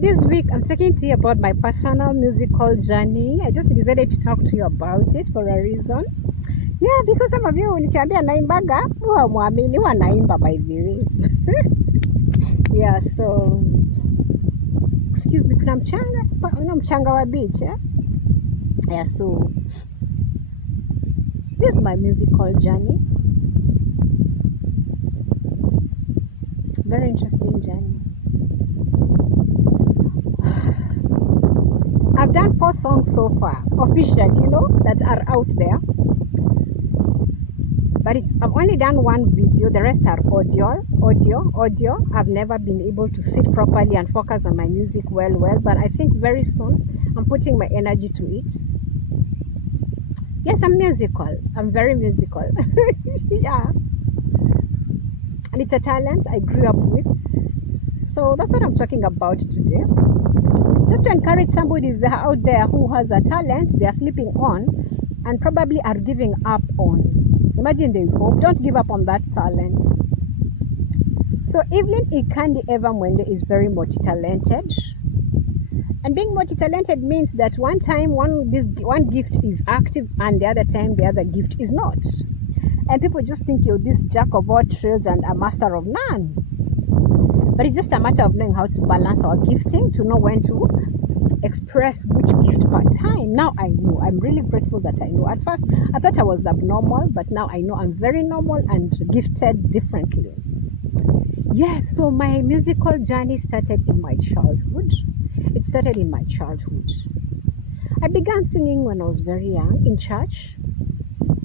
this week I'm talking to you about my personal musical journey. I just decided to talk to you about it for a reason. Yeah, because some of you nikiambia naimbaga huwa muamini huwa naimba by the way. Yeah, so excuse me, kuna mchanga wa beach, eh? Yeah, so this is my musical journey. Very interesting journey. I've done 4 songs so far, officially, that are out there. But I've only done 1 video. The rest are audio. I've never been able to sit properly and focus on my music well. But I think very soon I'm putting my energy to it. Yes, I'm musical. I'm very musical. Yeah. And it's a talent I grew up with. So that's what I'm talking about today. Just to encourage somebody out there who has a talent they are sleeping on and probably are giving up on. Imagine there is hope. Don't give up on that talent. So EVelyn Ikandi Evermwende is very multi-talented. And being multi-talented means that one time one gift is active and the other time the other gift is not. And people just think you're this jack of all trades and a master of none. But it's just a matter of knowing how to balance our gifting, to know when to express which gift per time. Now I know. I'm really grateful that I know. At first, I thought I was abnormal, but now I know I'm very normal and gifted differently. Yes, so my musical journey started in my childhood. It started in my childhood. I began singing when I was very young in church.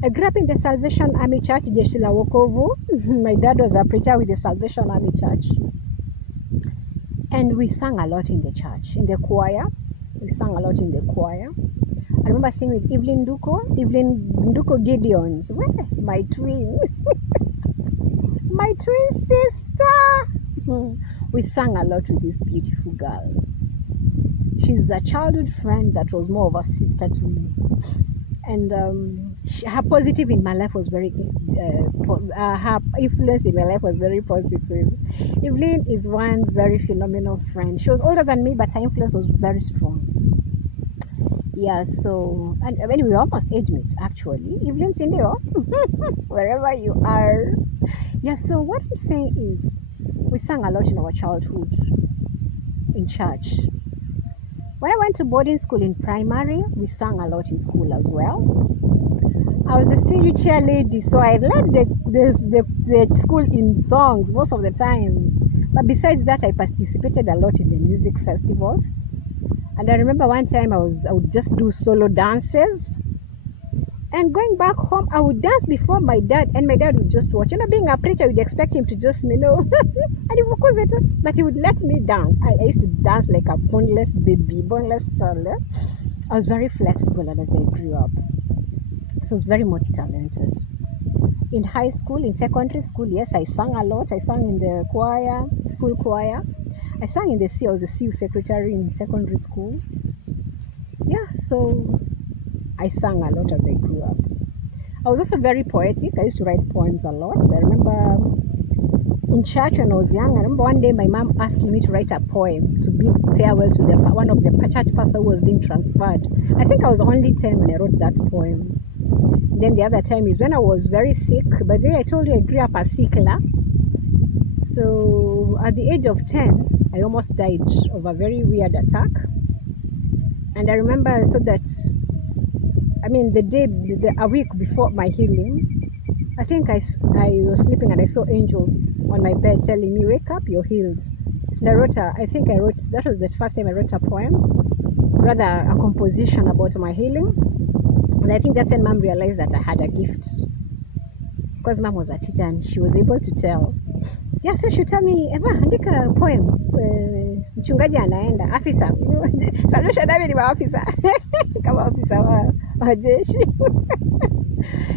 I grew up in the Salvation Army Church, Jeshi la Wokovu. My dad was a preacher with the Salvation Army Church. And we sang a lot in the church, in the choir. We sang a lot in the choir. I remember singing with EVelyn Nduko Gideons, my twin, my twin sister. We sang a lot with this beautiful girl. She's a childhood friend that was more of a sister to me. And her positive in my life was very, her influence in my life was very positive. EVelyn is one very phenomenal friend. She was older than me, but her influence was very strong. Yeah, so, and I mean, we were almost age mates actually. EVelyn's in there, wherever you are. Yeah, so what I'm saying is, we sang a lot in our childhood, in church. When I went to boarding school in primary, we sang a lot in school as well. I was the CU cheerleader, so I led the school in songs most of the time. But besides that, I participated a lot in the music festivals. And I remember one time I would just do solo dances. And going back home, I would dance before my dad, and my dad would just watch. Being a preacher, you'd expect him to just, and but he would let me dance. I used to dance like a boneless baby, boneless child. I was very flexible as I grew up. So I was very multi-talented. In high school, in secondary school, yes, I sang a lot. I sang in the choir, school choir. I sang in the CU. I was the CU secretary in secondary school. Yeah, so I sang a lot as I grew up. I was also very poetic. I used to write poems a lot. I remember in church when I was young, I remember one day my mom asking me to write a poem to bid farewell to one of the church pastor who was being transferred. I think I was only 10 when I wrote that poem. Then the other time is when I was very sick. But then I told you I grew up a sickler. So at the age of 10, I almost died of a very weird attack. And I remember a week before my healing, I think I was sleeping and I saw angels on my bed telling me, wake up, you're healed. And that was the first time I wrote a poem, rather a composition about my healing. And I think that's when Mom realized that I had a gift. Because Mom was a teacher and she was able to tell. Yeah, so she told me, Eva, andika a poem. Mchungaji anaenda, afisa. Salvation Army ni maafisa. Kama afisa wa jeshi.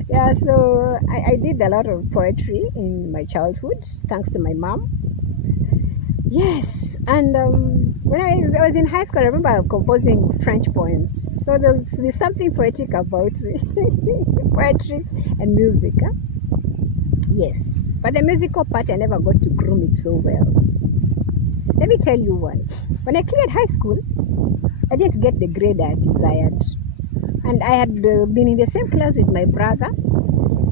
Yeah, so I did a lot of poetry in my childhood, thanks to my mom. Yes, and when I was in high school, I remember composing French poems. So there's something poetic about me. Poetry and music. Huh? Yes, but the musical part, I never got to groom it so well. Let me tell you one. When I cleared high school, I didn't get the grade I desired. And I had been in the same class with my brother,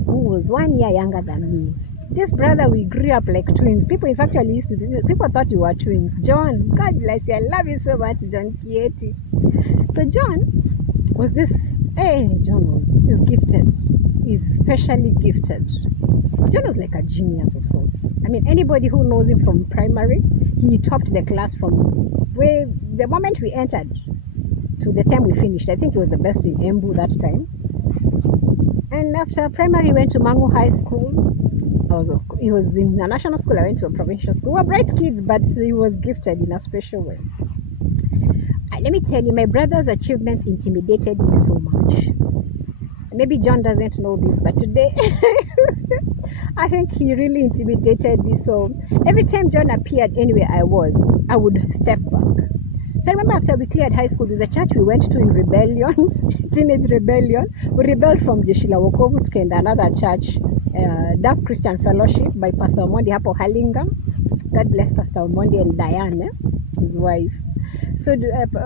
who was 1 year younger than me. This brother, we grew up like twins. People, in fact, people thought we were twins. John, God bless you. I love you so much, John Kieti. So John was this, John is gifted. He's specially gifted. John was like a genius of sorts. I mean, anybody who knows him from primary, he topped the class from the moment we entered to the time we finished. I think he was the best in Embu that time. And after primary, he went to Mangu High School. He was in a national school. I went to a provincial school. We were bright kids, but he was gifted in a special way. Let me tell you, my brother's achievements intimidated me so much. Maybe John doesn't know this, but today I think he really intimidated me. So every time John appeared anywhere I would step back. So I remember after we cleared high school, there's a church we went to in rebellion, teenage rebellion. We rebelled from Jeshila Wokovu to another church, Dove Christian Fellowship by Pastor Omondi hapo Halinga. God bless Pastor Omondi and Diane, his wife. So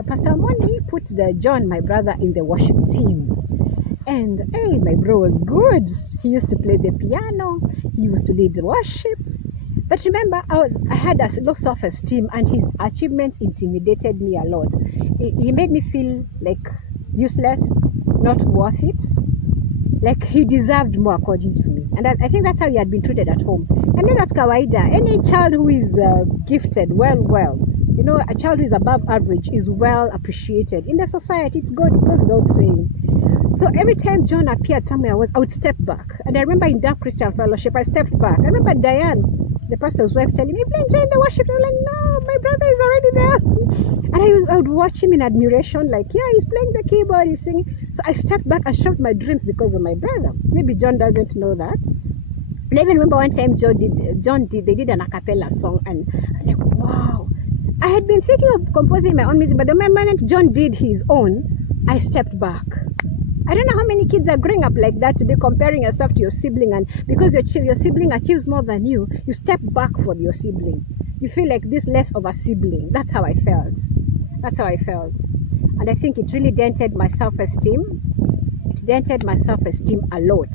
Pastor Omondi put John, my brother, in the worship team. And hey, my bro was good. He used to play the piano. He used to lead the worship. But remember, I had a low self-esteem, and his achievements intimidated me a lot. He made me feel like useless, not worth it. Like he deserved more according to me. And I think that's how he had been treated at home. And then that's kawaida. Any child who is gifted, well, you know, a child who is above average is well appreciated. In the society, it goes without saying. So every time John appeared somewhere, I would step back. And I remember in Dove Christian Fellowship, I stepped back. I remember Diane, the pastor's wife, telling me, "EVelyn, join the worship." I'm like, no, my brother is already there. And I would watch him in admiration, like, yeah, he's playing the keyboard, he's singing. So I stepped back and shoved my dreams because of my brother. Maybe John doesn't know that. And I even remember one time they did an a cappella song, and I was like, wow. I had been thinking of composing my own music, but the moment John did his own, I stepped back. I don't know how many kids are growing up like that today, comparing yourself to your sibling, and because your sibling achieves more than you step back for your sibling. You feel like this less of a sibling. That's how I felt. And I think it really dented my self-esteem. It dented my self-esteem a lot.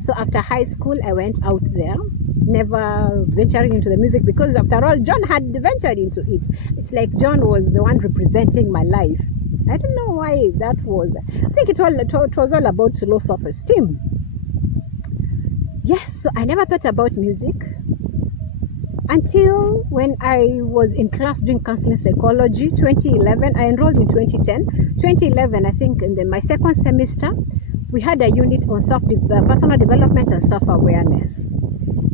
So after high school, I went out there, never venturing into the music, because after all, John had ventured into it. It's like John was the one representing my life. I don't know why that was. I think it was all about low self-esteem. Yes, so I never thought about music until when I was in class doing counseling psychology, 2011. I enrolled in 2010. 2011, I think, in my second semester, we had a unit on personal development and self-awareness.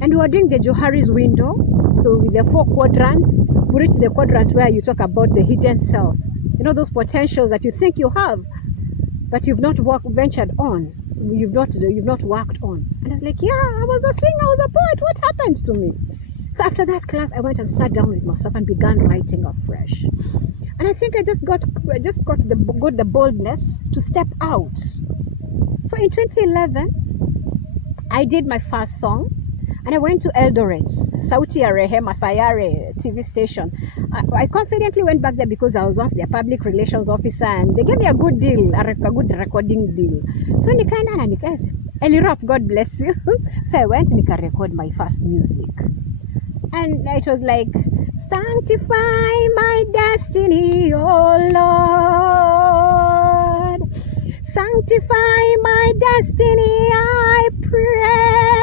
And we were doing the Johari's window. So with the 4 quadrants, we reached the quadrant where you talk about the hidden self. You know, those potentials that you think you have, but you've not ventured on. You've not worked on. And I was like, yeah, I was a singer, I was a poet. What happened to me? So after that class, I went and sat down with myself and began writing afresh. And I think I just got the boldness to step out. So in 2011, I did my first song. And I went to Eldoret, Sauti ya Rehema Sayare TV station. I confidently went back there because I was once their public relations officer, and they gave me a good deal, a good recording deal. So Elirop, God bless you. So I went and record my first music. And it was like, sanctify my destiny, oh Lord. Sanctify my destiny, I pray.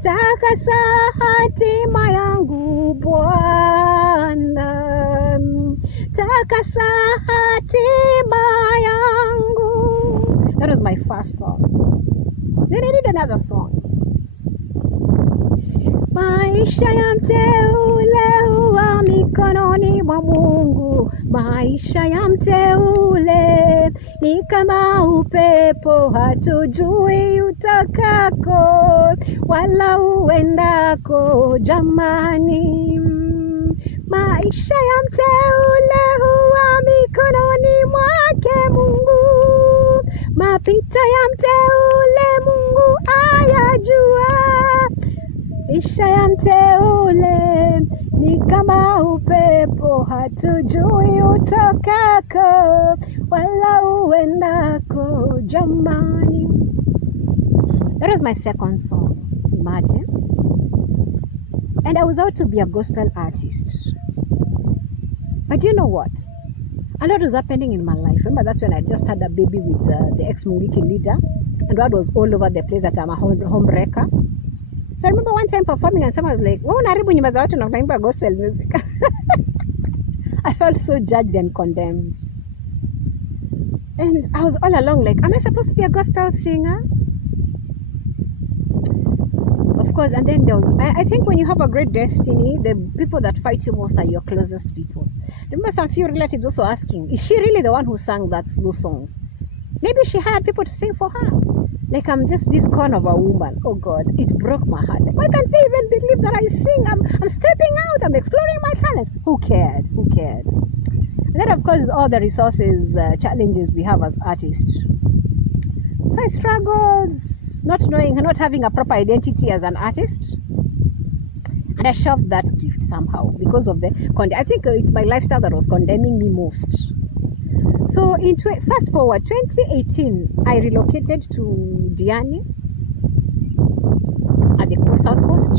Takasa hatima yangu Bwana, takasa hatima yangu. That was my first song. Then I did another song. Maisha ya mteule huwa mikononi mwa Mungu. Maisha ya mteule ni kama upepo, hatujui utakako wala uendako, jamani. Maisha ya mteule huwa mikononi mwake Mungu. Mapito ya mteule Mungu ayajua. Maisha ya mteule ni kama upepo, hatujui utokako wala uendako jamani. That was my second song, imagine. And I was out to be a gospel artist. But you know what? A lot was happening in my life. Remember, that's when I just had a baby with the ex-Mungiki leader, and God was all over the place that I'm a homebreaker. So I remember one time performing, and someone was like, "Oh, unaharibu nyimbo za watu na unaimba gospel music." I felt so judged and condemned. And I was all along like, am I supposed to be a gospel singer? Of course, and then there was, I think when you have a great destiny, the people that fight you most are your closest people. Remember some few relatives also asking, is she really the one who sang those songs? Maybe she had people to sing for her. Like, I'm just this corner of a woman. Oh God, it broke my heart. Like, why can't they even believe that I sing? I'm stepping out, I'm exploring my talents. Who cared? Who cared? And then of course all the resources, challenges we have as artists. So I struggled, not having a proper identity as an artist. And I shoved that gift somehow because of I think it's my lifestyle that was condemning me most. So fast forward, 2018, I relocated to Diani at the South Coast.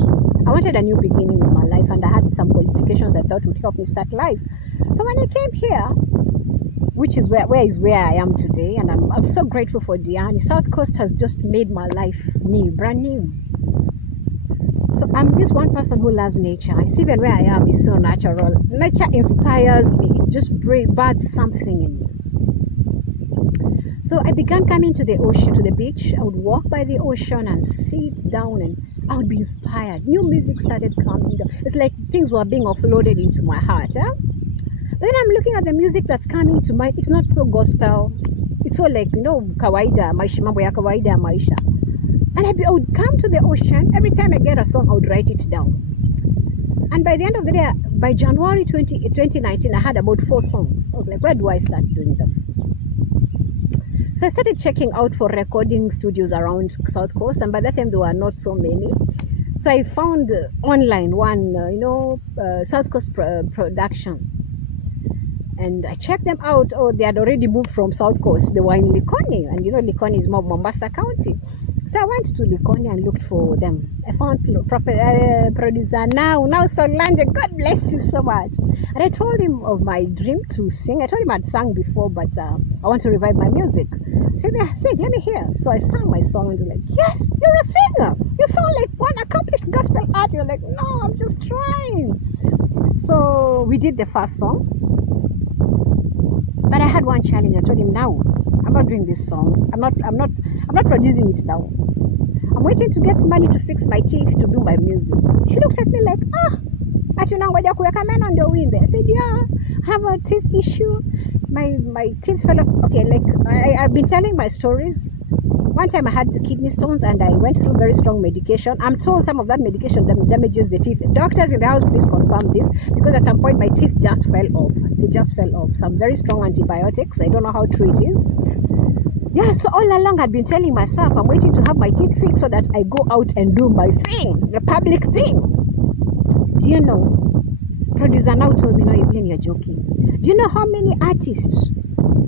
I wanted a new beginning in my life, and I had some qualifications I thought would help me start life. So when I came here, which is where I am today, and I'm so grateful for Diani. South Coast has just made my life new, brand new. So I'm this one person who loves nature. I see that where I am is so natural. Nature inspires me. It just births something in me. So I began coming to the ocean, to the beach. I would walk by the ocean and sit down, and I would be inspired. New music started coming down. It's like things were being offloaded into my heart. Then I'm looking at the music that's coming to mind. It's not so gospel. It's all like, kawaida, maisha, mambo ya kawaida, maisha. And I would come to the ocean. Every time I get a song, I would write it down. And by the end of the day, by January 2019, I had about 4 songs. I was like, where do I start doing them? So I started checking out for recording studios around South Coast. And by that time, there were not so many. So I found online one, South Coast Production. And I checked them out. Oh, they had already moved from South Coast. They were in Likoni. And Likoni is more Mombasa County. So I went to Likoni and looked for them. I found producer now Solange. God bless you so much. And I told him of my dream to sing. I told him I'd sung before, but I want to revive my music. So he said, sing, let me hear. So I sang my song, and they're like, yes, you're a singer. You sound like one accomplished gospel artist. You're like, no, I'm just trying. So we did the first song. But I had one challenge. I told him, now I'm not doing this song. I'm not producing it now. I'm waiting to get money to fix my teeth to do my music. He looked at me like, ati unangoja kuweka meno ndio uimbe. I said, yeah, I have a teeth issue. My teeth fell off. Okay, like I've been telling my stories. One time I had kidney stones and I went through very strong medication. I'm told some of that medication damages the teeth. Doctors in the house, please confirm this, because at some point my teeth just fell off. They just fell off. Some very strong antibiotics. I don't know how true it is. Yeah, so all along I'd been telling myself I'm waiting to have my teeth fixed so that I go out and do my thing, the public thing. Do you know? Producer now told me, no, EVelyn, you're joking. Do you know how many artists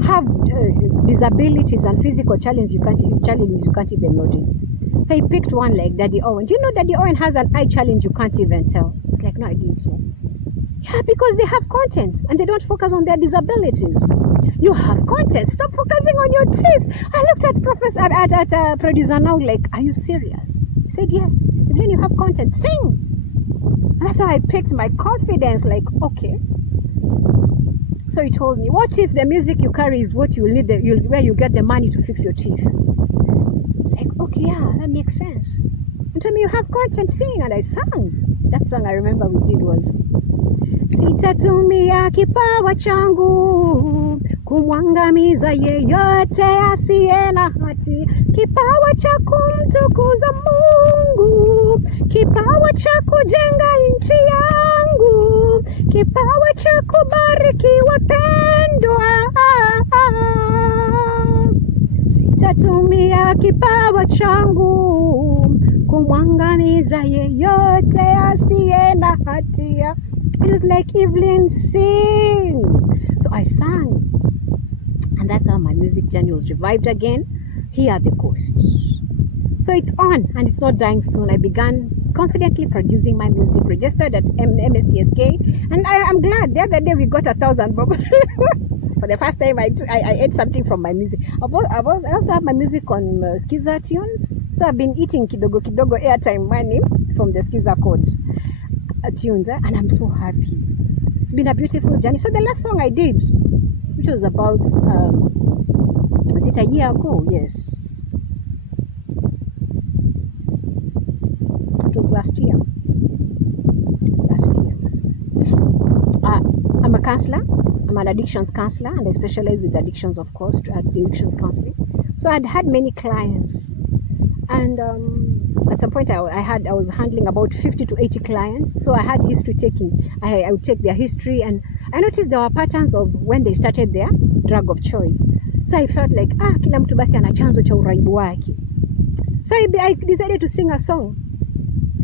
have disabilities and physical challenges you can't even notice? So he picked one like Daddy Owen. Do you know Daddy Owen has an eye challenge you can't even tell? It's like, no, I didn't know. Yeah, because they have content and they don't focus on their disabilities. You have content. Stop focusing on your teeth. I looked at producer now like, are you serious? He said, yes. EVelyn, you have content. Sing. And that's how I picked my confidence. Like, okay. So he told me, what if the music you carry is what you need, where you get the money to fix your teeth? Like, okay, yeah, that makes sense. He told me, you have content. Sing. And I sang. That song I remember we did was, sitatumia kipawa changu kumwangamiza yeyote asiye na hati, kipawa cha kumtukuza Mungu, kipawa cha kujenga nchi yangu, kipawa cha kubariki wapendwa. Sitatumia kipawa changu kumwangamiza yeyote asiye na hatia. It was like, EVelyn, sing. So I sang. And that's how my music journey was revived again here at the coast. So it's on and it's not dying soon. I began confidently producing my music, registered at MSCSK, and I'm glad. The other day we got 1,000 bob. For the first time I ate something from my music. I also have my music on Skiza tunes, so I've been eating kidogo airtime money from the Skiza code tunes, and I'm so happy. It's been a beautiful journey. So the last song I did, which was about was it a year ago? Yes, it was last year. I'm a counselor. I'm an addictions counselor, and I specialize with addictions, of course, addictions counseling. So I'd had many clients, and at some point I was handling about 50 to 80 clients. So I had history taking. I would take their history, and I noticed there were patterns of when they started their drug of choice. So I felt like kila mtu basi ana chanzo cha uraibu wake. So I decided to sing a song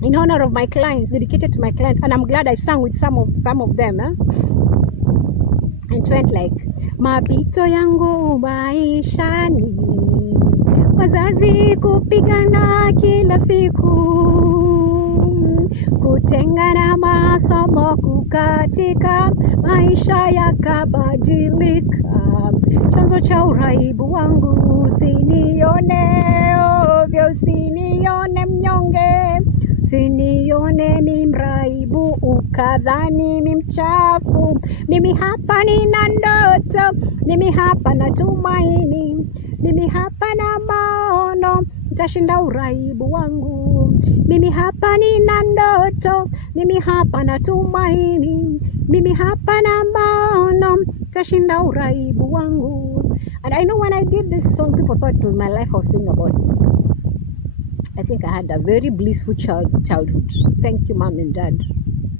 in honor of my clients, dedicated to my clients, and I'm glad I sang with some of them. And it went like, mapito yangu maishani, wazazi kupigana kila siku, kutengana masomo kukatika, maisha yakabadilika, chanzo cha uraibu wangu, usinione ovyo, usinione mnyonge, usinione ni mraibu ukadhani ni mchafu. Mimi hapa nina ndoto, mimi hapa na tumaini, mimi hapa na maono, nitashinda uraibu wangu. Mimi hapa nina ndoto, mimi hapa na tumaini, mimi hapa na maono, nitashinda uraibu wangu. And I know when I did this song, people thought it was my life I was singing about. I think I had a very blissful childhood. Thank you, Mom and Dad.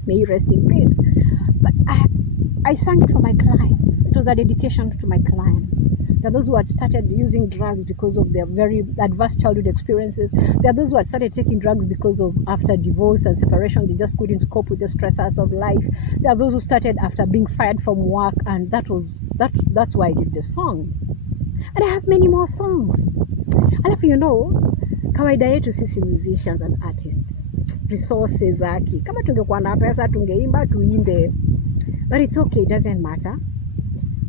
May you rest in peace. But I sang it for my clients. It was a dedication to my clients. There are those who had started using drugs because of their very adverse childhood experiences. There are those who had started taking drugs because of after divorce and separation, they just couldn't cope with the stresses of life. There are those who started after being fired from work, and that's why I did the song. And I have many more songs. And if you know, kawaida yetu sisi musicians and artists, resources zaki. Kama tungekuwa na pesa tungeimba tuimbe. But it's okay, it doesn't matter.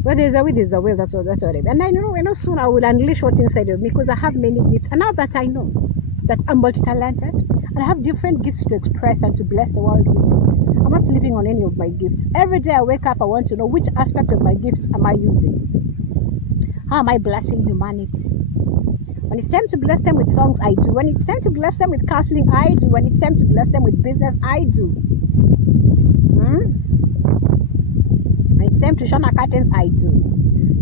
Where there's a will, there's a will. That's what I mean. And I know soon I will unleash what's inside of me, because I have many gifts. And now that I know that I'm multi-talented and I have different gifts to express and to bless the world with, I'm not sleeping on any of my gifts. Every day I wake up, I want to know which aspect of my gifts am I using. How am I blessing humanity? When it's time to bless them with songs, I do. When it's time to bless them with counseling, I do. When it's time to bless them with business, I do. When it's time to shine curtains, I do.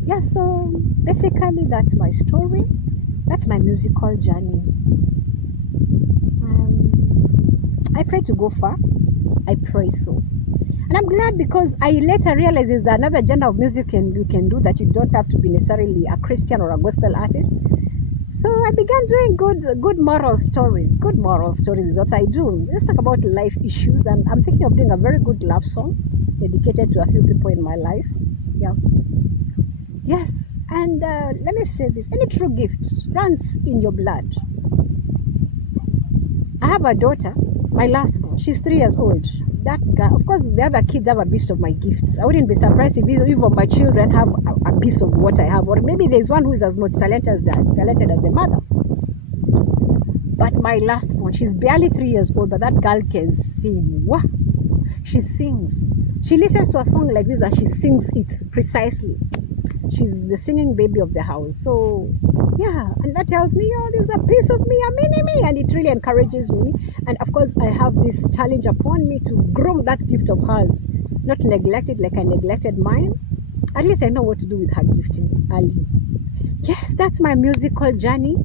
Yeah, so basically that's my story. That's my musical journey. I pray to go far. I pray so. And I'm glad, because I later realized there's another genre of music you can do, that you don't have to be necessarily a Christian or a gospel artist. So I began doing good moral stories. Good moral stories is what I do. Let's talk about life issues, and I'm thinking of doing a very good love song dedicated to a few people in my life. Yeah. Yes. And let me say this: any true gift runs in your blood. I have a daughter, my last one. She's 3 years old. That girl, of course, the other kids have a piece of my gifts. I wouldn't be surprised if even my children have a piece of what I have, or maybe there's one who is as multi-talented as the mother. But my last one, she's barely 3 years old, but that girl can sing. Wow! She sings. She listens to a song like this and she sings it precisely. She's the singing baby of the house. So yeah, and that tells me, oh, there's a piece of me, a mini me, and it really encourages me. And of course, I have this challenge upon me to groom that gift of hers, not neglect it like I neglected mine. At least I know what to do with her giftings early. Yes, that's my musical journey,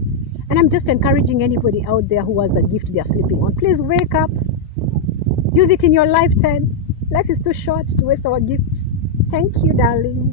and I'm just encouraging anybody out there who has a gift they're sleeping on. Please wake up, use it in your lifetime. Life is too short to waste our gifts. Thank you, darling.